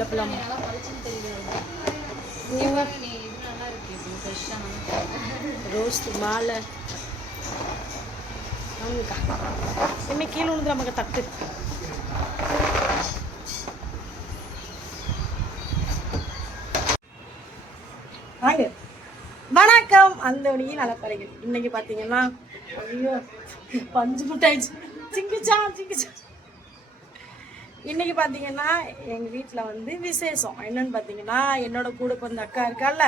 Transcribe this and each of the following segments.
வெள்ளப்பழம் rose மாலை என்ன கீழே விழுந்து நமக்கு தட்டு. வாங்க வணக்கம் அந்தோனியின் நலப்பறைகள். இன்னைக்கு பார்த்தீங்கன்னா ஐயோ பஞ்சு முட்டாயிடுச்சு சிங்கிச்சா. இன்னைக்கு பார்த்தீங்கன்னா எங்கள் வீட்டில் வந்து விசேஷம். என்னன்னு பார்த்தீங்கன்னா என்னோட கூட பிறந்த அக்கா இருக்கால,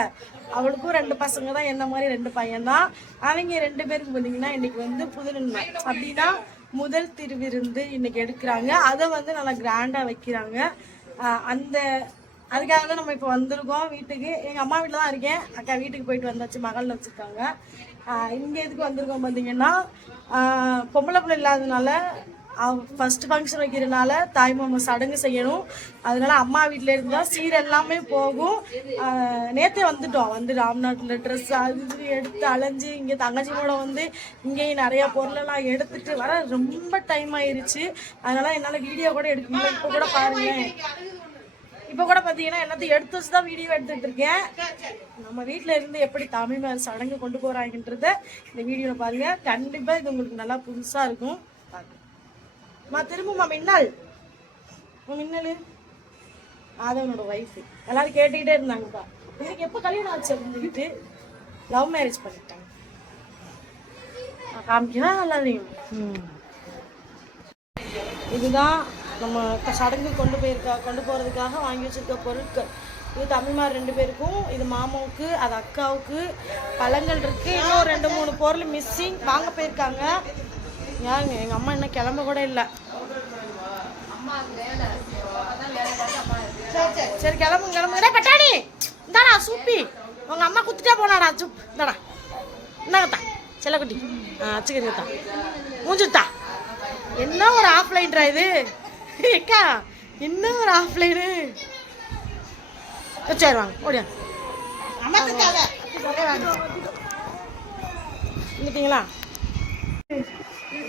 அவளுக்கும் 2 பசங்க தான், என்ன மாதிரி 2 பையன்தான். அவங்க 2 பேருக்கு பார்த்தீங்கன்னா இன்னைக்கு வந்து புதுநன்மை அப்படின்னா முதல் திருவிருந்து இன்னைக்கு எடுக்கிறாங்க. அதை வந்து நல்லா கிராண்டாக வைக்கிறாங்க. அதுக்காக தான் நம்ம இப்போ வந்திருக்கோம் வீட்டுக்கு. எங்கள் அம்மா வீட்டில் தான் இருக்கேன். அக்கா வீட்டுக்கு போயிட்டு வந்தாச்சு, மகள் வச்சுருக்காங்க. இங்கே எதுக்கு வந்திருக்கோம் பார்த்தீங்கன்னா, பொம்பளை பிள்ளை இல்லாததுனால ஃபஸ்ட்டு ஃபங்க்ஷன் வைக்கிறதுனால தாய்மாமா சடங்கு செய்யணும். அதனால அம்மா வீட்டில் இருந்தால் சீர் எல்லாமே போகும். நேற்றே வந்துட்டோம். வந்து ராம்நாட்டில் ட்ரெஸ் அது இது எடுத்து அலைஞ்சு இங்கே தங்கச்சியோட வந்து இங்கேயும் நிறையா பொருளெல்லாம் எடுத்துகிட்டு வர ரொம்ப டைம் ஆயிடுச்சு. அதனால் என்னால் வீடியோ கூட எடுக்க முடியல. இப்போ கூட பாருங்கள், இப்போ கூட பார்த்தீங்கன்னா எல்லாத்தையும் எடுத்து வச்சு தான் வீடியோ எடுத்துகிட்டு இருக்கேன். நம்ம வீட்டில் இருந்து எப்படி தமிழ் மேல் சடங்கு கொண்டு போகிறாங்கன்றத இந்த வீடியோவில் பாருங்கள். கண்டிப்பாக இது உங்களுக்கு நல்லா புதுசாக இருக்கும். திரும்பமா மின்னல் ஆதவனோட ஒய்ஃபு எல்லாரும் கேட்டுக்கிட்டே இருந்தாங்கப்பா, இதுக்கு எப்போ கல்யாணம் ஆச்சு அப்படின்ட்டு. லவ் மேரேஜ் பண்ணிட்டாங்க. காமிக்கலாம் நல்லாதையும். இதுதான் நம்ம சடங்கு கொண்டு போகிறதுக்காக வாங்கி வச்சிருக்க பொருட்கள். இது தமிழ்மார் 2 பேருக்கும், இது மாமாவுக்கு, அது அக்காவுக்கு. பழங்கள் இருக்குது. இன்னும் 2-3 பொருள் மிஸ்ஸிங் வாங்க போயிருக்காங்க. ஏங்க எங்கள் அம்மா இன்னும் கிளம்ப கூட இல்லை. சரி கிளம்புங்க. பட்டாணி இந்தாடா சூப்பி, உங்கள் அம்மா குத்துட்டே போனாடா சூப். இந்தாடா என்னங்கத்தா செல்லக்குட்டி. வச்சுக்கிறீங்கத்தா மூஞ்சுத்தா. என்ன ஒரு ஆஃப்லைன்ரா இது ஏக்கா, என்ன ஒரு ஆஃப்லைனு. சரி வாங்க ஓடியா வந்துட்டீங்களா?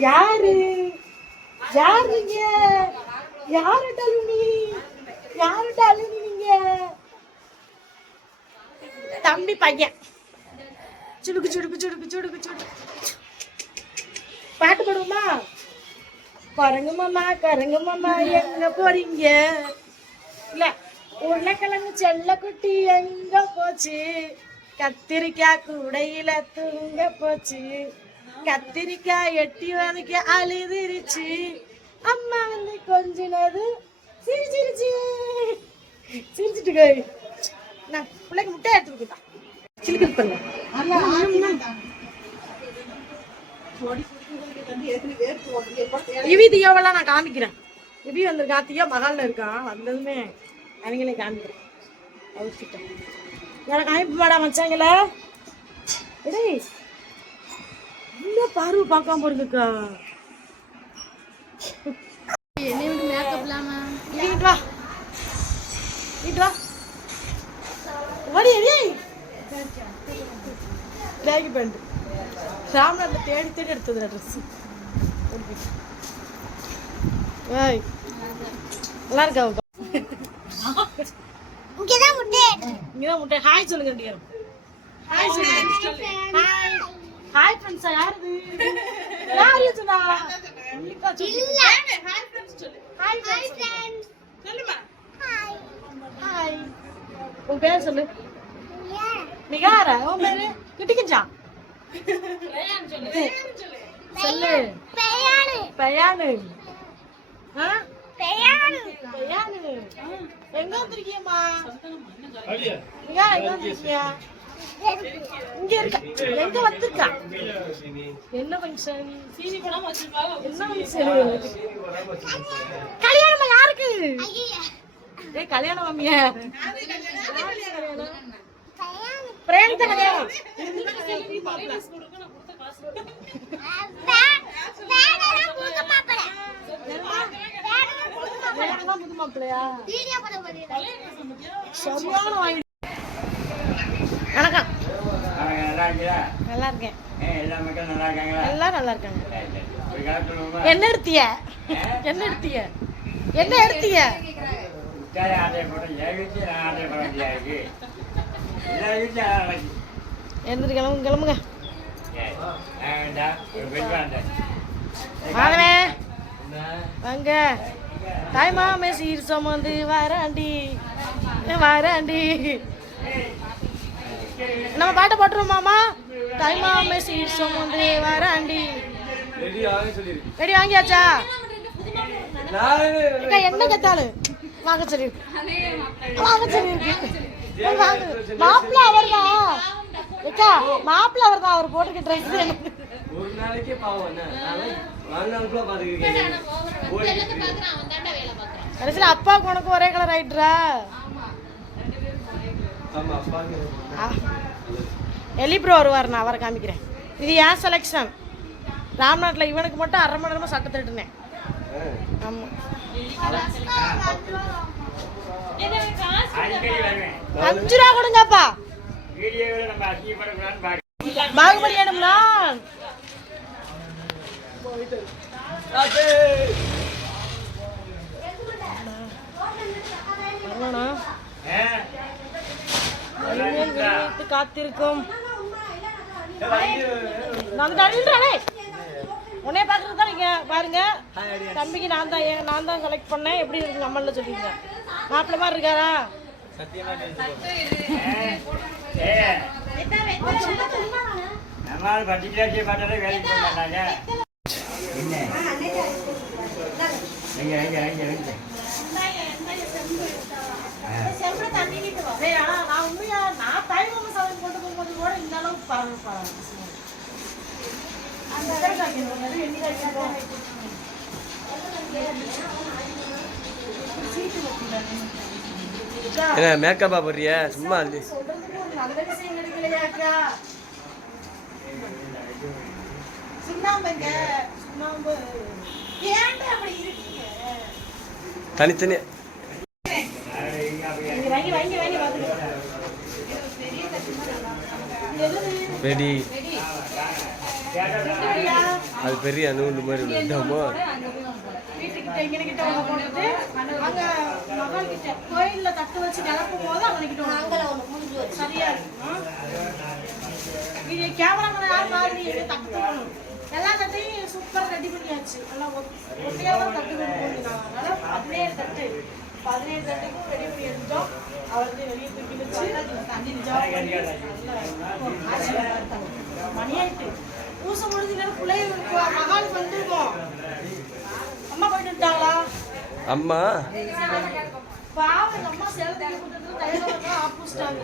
யாரு நீங்க? யாருட்டாலும் நீங்க தம்பி பையன். சுடுக்கு பாட்டு பாடுவோமா? கரங்கு மாமா எங்க போறீங்க? இல்ல உருளைக்கிழங்கு செல்ல குட்டி எங்க போச்சு? கத்திரிக்காய் கூடையில தூங்க போச்சு. கத்திரிக்காய் எட்டி வதக்க அழுதுருச்சு. அம்மா வந்து கொஞ்சினது சிரிச்சிட்டு நான் பிள்ளைக்கு முட்டை எடுத்துக்கிட்டா சிலிக்கிட்டு பண்ண. இவி தியோவெல்லாம் நான் காமிக்கிறேன். இவி வந்திருக்கா, தியோ மகால்ல இருக்கான். வந்ததுமே அவங்களே காமிக்கிறேன். அவுச்சிட்ட எனக்கு காமிப்பு மாடா வச்சாங்கள. இடே இன்னும் பார்வை பார்க்காம போறதுக்கா. என்னை விட்டு மேக்கப் இல்லாம வீட்டு வா வடி பேகி பேண்ட் ராம்நாட்டில் தேடி எடுத்தது ட்ரெஸ். ஏய் நல்லா இருக்கா? இங்கதான் முட்டை. ஹாய் சொல்லுங்க. ஹாய் சொல்லுங்க. ஹாய் ஃப்ரெண்ட்ஸா? யாரு சொன்னா? ஹாய் ஃப்ரெண்ட்ஸ் சொல்லுமா. ஹாய் உன் பேர் சொல்லு. நிகாரா. உன் பேரு கிட்டிக்கிச்சா? சொல்லு. பயானு. எங்க வந்திருக்கியம்மா? நிகா எங்க வந்திருக்கியா? இங்க இருக்க. எங்க வந்திருக்கா? என்ன ஃபங்க்ஷன்? சீனி படம் வச்சிருக்காங்க. என்ன ஃபங்க்ஷன்? கல்யாணம் யாருக்கு? ஏய் கல்யாணம் மாமியா? பிரேமித்த கல்யாணம். புது மாப்பிள்ளையா? சரியான வாங்கி. வணக்கம். நல்லா இருக்கேன். எல்லாரும் நல்லா இருக்காங்க. என்ன எடுத்திய? எழுந்துட்டு கிளம்புங்க கிளம்புங்க. வாங்கவே வாங்க. தாய்மாமே சீர் சுமந்து வராண்டி வராண்டி. நம்ம பாட்டை போட்டுருவோமாமா? தாய்மாமே சீர் சுமந்து வராண்டி. ரெடி வாங்கியாச்சா? என்ன கேட்டாலும் வாங்க சொல்லி வாங்க சொல்லியிருக்கு. மாப்பிள்ள அவர் தான் ஏக்கா, மாப்பிள்ள அவர் தான். அவர் போட்டுக்க ட்ரெஸ் ஒரு நாளைக்கே பாவம் கடைசியில் அப்பாவுக்கு உனக்கு ஒரே கலர் ஆயிட்டுரா. எலி ப்ரோ வருவார், நான் அவரை காமிக்கிறேன். இது ஏன் செலெக்ஷன். ராம்நாட்டில் இவனுக்கு மட்டும் 1/2 மணி நேரமாக சட்டை தட்டுனேன். ஆமாம், 5 ரூபா கொடுங்கப்பா. பாகுபலி வேணும்னா காத்திருக்கும். உன்னைய பாக்குறது தான் நீங்க பாருங்க. தம்பிக்கு நான் தான் செலக்ட் பண்ணேன். எப்படி இருக்கு நம்மள சொல்லிருங்க. மாப்பிள்ள மாதிரி இருக்காரா? நான் தாய்மாமா சாதம் கொண்டு போகும்போது கூட இந்த அளவுக்கு பரவாயில்ல. என்ன மேக்கப்பா போடுறியா? சும்மா நல்ல விஷயம் கிடைக்கலையாக்கா. சுண்ணாம்புங்க சுண்ணாம்பு ஏன்டா அப்படி இருக்கீங்க? தனித்தனியா வாங்கி வாங்கி வாங்கி பாத்துக்கோ. வெடி அது பெரிய நூல் மாதிரி உள்ளதாமோ. வீட்டுக்கிட்ட இங்ககிட்ட ஒன்று போட்டுட்டு அங்கே மகள் கிட்ட கோயிலில் தட்டு வச்சு கிளப்பும் போது அவனுக்கிட்ட ஒன்று சரியா இருக்கும். இது கேமராமேன் யார் மாதிரி தட்டு போகணும். எல்லா தட்டையும் சூப்பராக ரெடி பண்ணியாச்சு. நல்லா ஒட்டையாக தான் தட்டு கொண்டு போயிருந்தாங்க. அதனால 17 தட்டுக்கும் ரெடி பண்ணி எடுத்துட்டோம். அவர் வந்து வெளியே தூக்கி வச்சு மணி ஆயிட்டு பூசை முடிஞ்சு பிள்ளைங்க மகாலுக்கு வந்துருக்கோம். அம்மா போயிட்டு விட்டாங்களா? அம்மா பாவம், எங்க அம்மா சேலத்துக்கு கூட்டிட்டு தைலம் ஆப்பூச்சிட்டாங்க.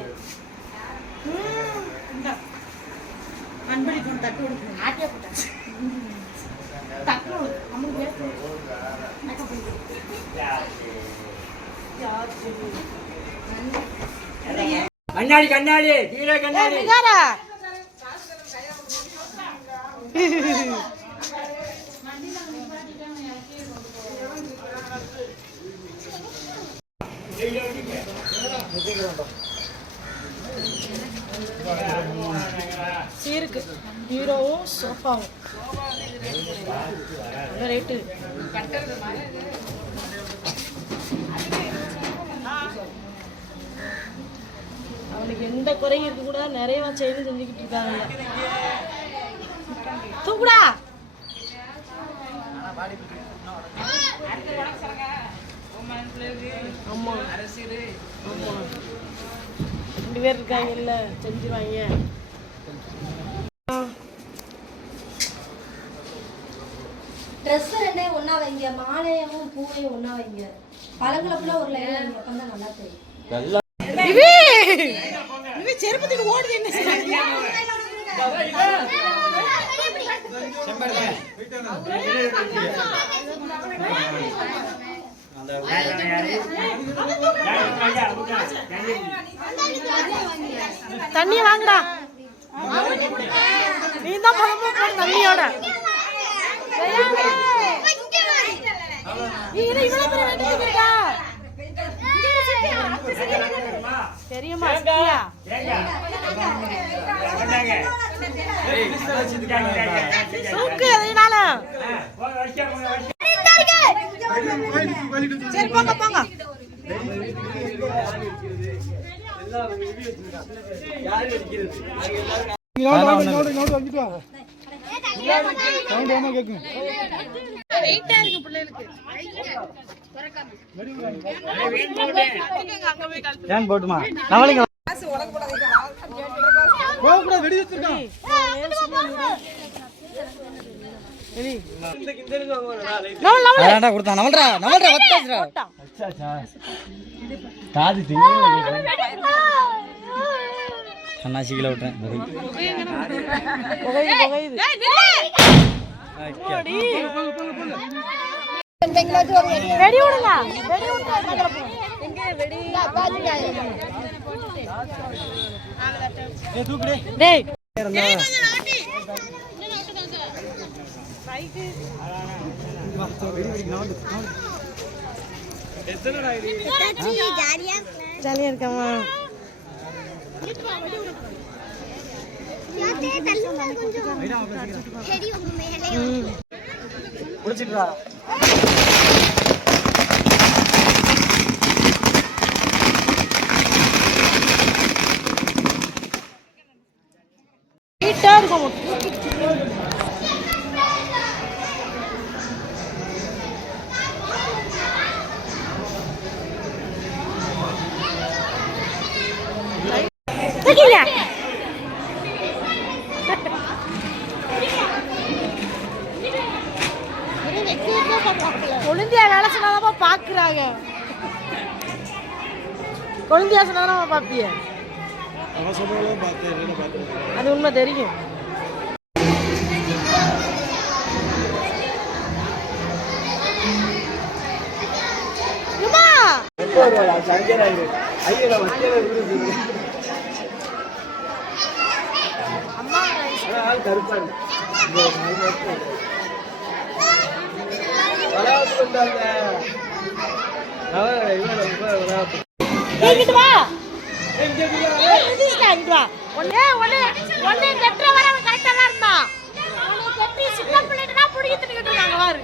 அன்பளி கொண்டு தட்டு கொடுக்கணும். ஆட்டியா போட்டாச்சு. தட்டு அம்முக்கு கண்ணாடி கண்ணாடி கீழே கண்ணாடி சீருக்கு ஹீரோவும் சோஃபாவும் ரேட்டு. அவனுக்கு எந்த குறையும் இருக்க கூட நிறைய செய்து செஞ்சுக்கிட்டு இருக்காங்க. தூக்குடா. ஆமா ஆமா 2 பேர் இருக்காங்க, இல்ல செஞ்சுருவாங்க. ட்ரெஸ் 2 ஒண்ணா வைங்க, மாலையவும் பூவையும் ஒண்ணா வைங்க. பழங்களை ஃபுல்லா ஒரு லைன்ல வைங்க. அப்பதான் நல்லா தெரியும். நல்லா செருப்பத்துக்கு ஓடுது. என்ன தண்ணி வாங்கடா. நீ தான் பழமா போட தண்ணியோட. தெரியுமா? தூக்கு அதனால. சரி போங்க போங்க. வெயிட்டா இருக்கு பிள்ளைகளுக்கு. ஏன் போட்டுமா நம்மளுக்கு கொடுத்தான் நம்மள்டா காது கண்ணாசிக்கல விட்டுறேன் வெடி விடுங்க. டேய் ஜாலியா இருக்காமா? முடிச்சிட்டா வெயிட்டா இருக்கும். கொழுந்தியா வேலை சொன்னாதான் பாக்குறாங்க. கொழுந்தியா சொன்னாதான் பாப்பிய. அது உண்மை தெரியும். அம்மா இங்கிட்டு வா. இங்கிட்டு வா. ஒன்னே கெட்ட வர அவன் கரெக்டா தான் இருந்தான். உனக்கு கெட்டி சின்ன பிள்ளைங்க தான் புடிங்கி தின்னுட்டு இருக்காங்க பாரு.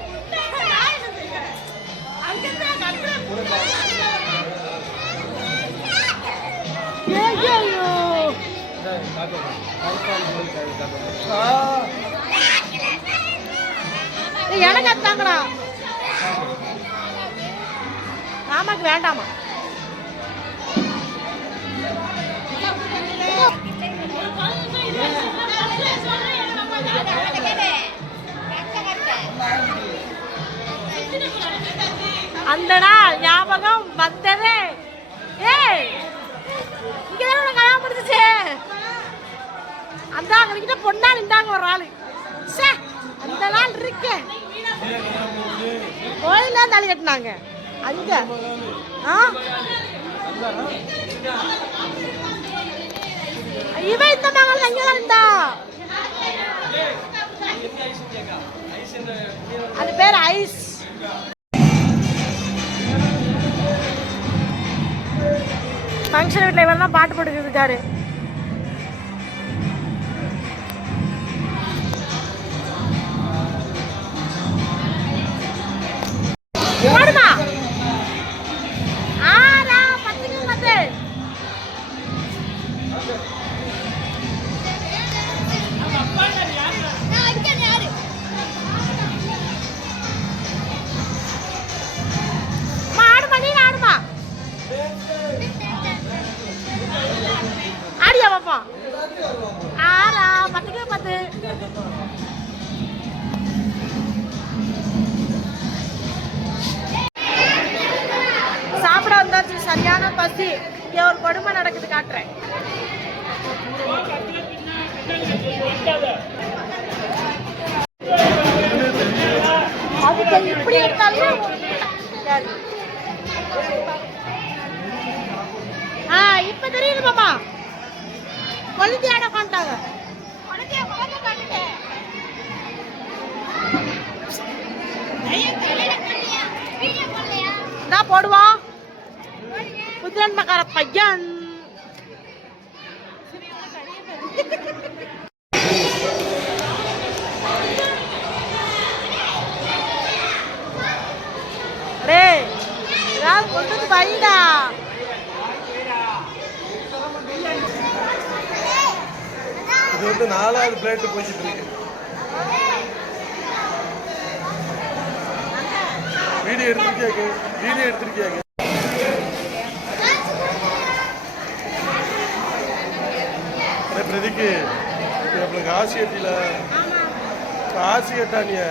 ஐயோ எனக்கு அத்தாங்கடா. ராமாக்கு வேண்டாமா? அந்த நாள் ஞாபகம் வந்ததே. ஏய் இங்கதான் உனக்கு கல்யாணம் முடிஞ்சிச்சு. அந்த அங்கிட்ட பொண்ணால் இந்தாங்க ஒரு ஆளு. அந்த நாள் இருக்கு. கோயில தாலி கட்டினாங்க அங்க. இவன் இந்த மகள் அங்கதான் இருந்தா. அது பேர் ஐஸ். ஃபங்க்ஷன் வீட்டில் இவர் தான் பாட்டு போட்டுக்கிட்டு இருக்காரு. போடுமா? ஆரா 10 10. ஆடுமா நீ ஆடுமா? ஆடியா பாப்பா? ஆரா 10 10. சாப்பிட வந்தாச்சு. சரியான பசி. இங்க ஒரு கொடுமை நடக்குது காட்டுறேன். அதுக்கு இப்படி எடுத்தாலும் இப்ப தெரியுது மாமா. கொழுந்தியாட காண்டாங்க. நான் போடுவான் புத்திரன்மக்கார பையன். ஏதாவது கொண்டு வந்து வைடா. வந்து 4வது பிளேட் போய்கிட்டு இருக்கு. வீடியோ எடுத்திருக்கியாங்க. பிரதிக்கு நம்மளுக்கு காசு கட்டில காசு கட்டானிய